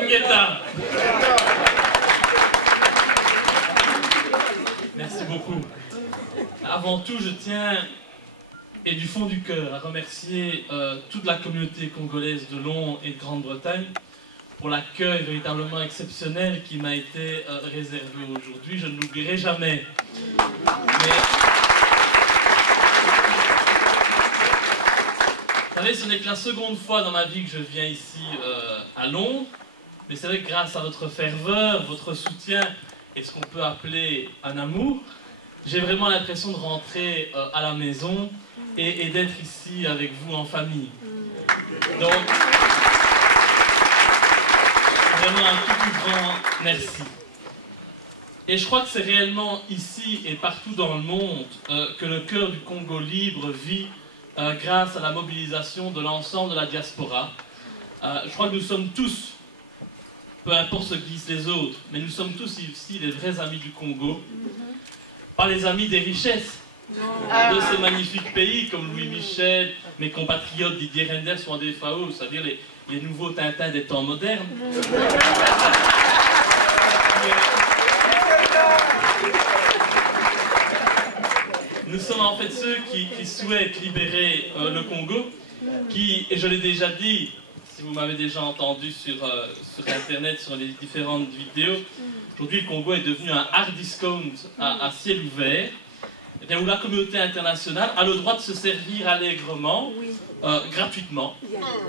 Ingeta. Merci beaucoup. Avant tout, je tiens, et du fond du cœur, à remercier toute la communauté congolaise de Londres et de Grande-Bretagne pour l'accueil véritablement exceptionnel qui m'a été réservé aujourd'hui. Je ne l'oublierai jamais. Mais, vous savez, ce n'est que la seconde fois dans ma vie que je viens ici à Londres, mais c'est vrai que grâce à votre ferveur, votre soutien et ce qu'on peut appeler un amour, j'ai vraiment l'impression de rentrer à la maison et d'être ici avec vous en famille. Donc, vraiment un tout plus grand merci. Et je crois que c'est réellement ici et partout dans le monde que le cœur du Congo libre vit grâce à la mobilisation de l'ensemble de la diaspora. Je crois que nous sommes tous, peu importe ce que disent les autres, mais nous sommes tous ici les vrais amis du Congo, pas les amis des richesses de ce magnifique pays, comme Louis Michel, mes compatriotes Didier Reynders ou André Fao, c'est-à-dire les nouveaux Tintins des temps modernes. Nous sommes en fait ceux qui souhaitent libérer le Congo, qui, et je l'ai déjà dit, si vous m'avez déjà entendu sur Internet, sur les différentes vidéos, aujourd'hui le Congo est devenu un hard discount à ciel ouvert, eh bien, où la communauté internationale a le droit de se servir allègrement, gratuitement,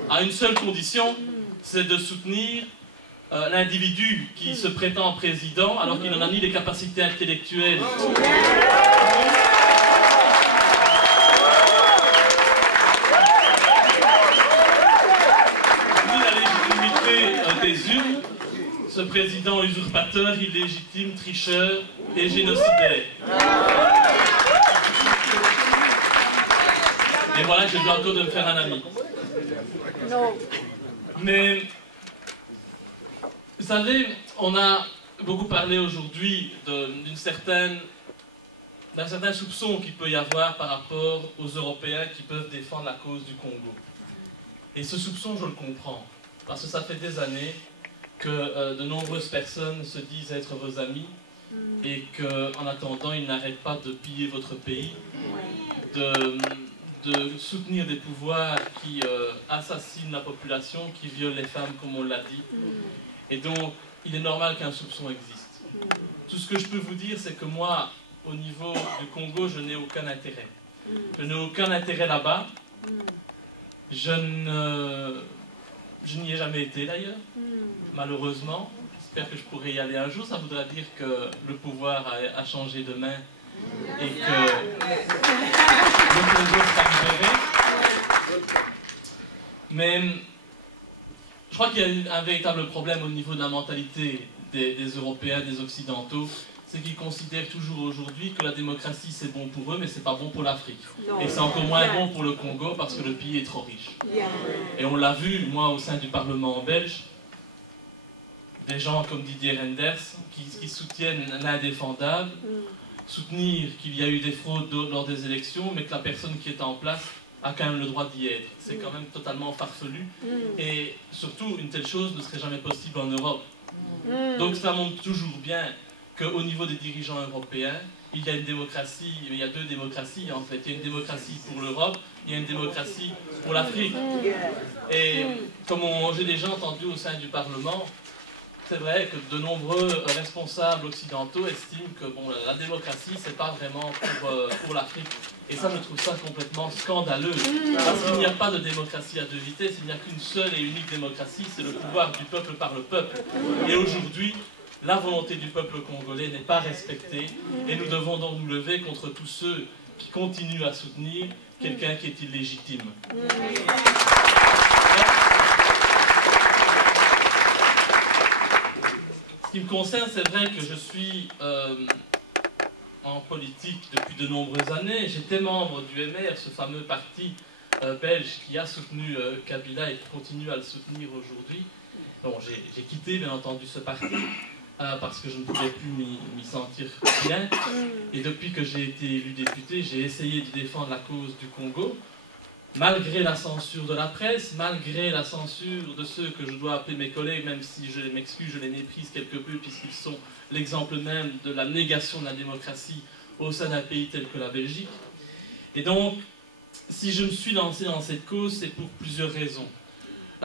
à une seule condition, c'est de soutenir l'individu qui se prétend président alors qu'il n'en a ni les capacités intellectuelles ni la légitimité des urnes. Ce président usurpateur, illégitime, tricheur et génocidaire. Et voilà, je dois encore de me faire un ami. Mais, vous savez, on a beaucoup parlé aujourd'hui d'un certain soupçon qu'il peut y avoir par rapport aux Européens qui peuvent défendre la cause du Congo. Et ce soupçon, je le comprends, parce que ça fait des années que de nombreuses personnes se disent être vos amis et qu'en attendant, ils n'arrêtent pas de piller votre pays, de soutenir des pouvoirs qui assassinent la population, qui violent les femmes, comme on l'a dit. Et donc, il est normal qu'un soupçon existe. Tout ce que je peux vous dire, c'est que moi, au niveau du Congo, je n'ai aucun intérêt. Je n'ai aucun intérêt là-bas. Je n'y ai jamais été d'ailleurs, malheureusement. J'espère que je pourrai y aller un jour. Ça voudra dire que le pouvoir a changé de main et que le Congo sera libéré. Mais je crois qu'il y a un véritable problème au niveau de la mentalité des Européens, des Occidentaux. C'est qu'ils considèrent toujours aujourd'hui que la démocratie c'est bon pour eux, mais c'est pas bon pour l'Afrique. Et c'est encore moins bon pour le Congo parce que le pays est trop riche. Et on l'a vu, moi, au sein du Parlement belge, des gens comme Didier Reynders qui soutiennent l'indéfendable, soutenir qu'il y a eu des fraudes lors des élections, mais que la personne qui est en place a quand même le droit d'y être. C'est quand même totalement farfelu. Et surtout, une telle chose ne serait jamais possible en Europe. Donc ça montre toujours bien qu'au niveau des dirigeants européens, il y a une démocratie, il y a deux démocraties en fait. Il y a une démocratie pour l'Europe, il y a une démocratie pour l'Afrique. Et comme j'ai déjà entendu au sein du Parlement, c'est vrai que de nombreux responsables occidentaux estiment que bon, la démocratie, c'est pas vraiment pour l'Afrique. Et ça, je trouve ça complètement scandaleux. Parce qu'il n'y a pas de démocratie à deux vitesses, il n'y a qu'une seule et unique démocratie, c'est le pouvoir du peuple par le peuple. Et aujourd'hui, la volonté du peuple congolais n'est pas respectée. Et nous devons donc nous lever contre tous ceux qui continuent à soutenir quelqu'un qui est illégitime. Ce qui me concerne, c'est vrai que je suis en politique depuis de nombreuses années. J'étais membre du MR, ce fameux parti belge qui a soutenu Kabila et qui continue à le soutenir aujourd'hui. Bon, j'ai quitté bien entendu ce parti parce que je ne pouvais plus m'y sentir bien. Et depuis que j'ai été élu député, j'ai essayé de défendre la cause du Congo. malgré la censure de la presse, malgré la censure de ceux que je dois appeler mes collègues, même si je m'excuse, je les méprise quelque peu, puisqu'ils sont l'exemple même de la négation de la démocratie au sein d'un pays tel que la Belgique. Et donc, si je me suis lancé dans cette cause, c'est pour plusieurs raisons.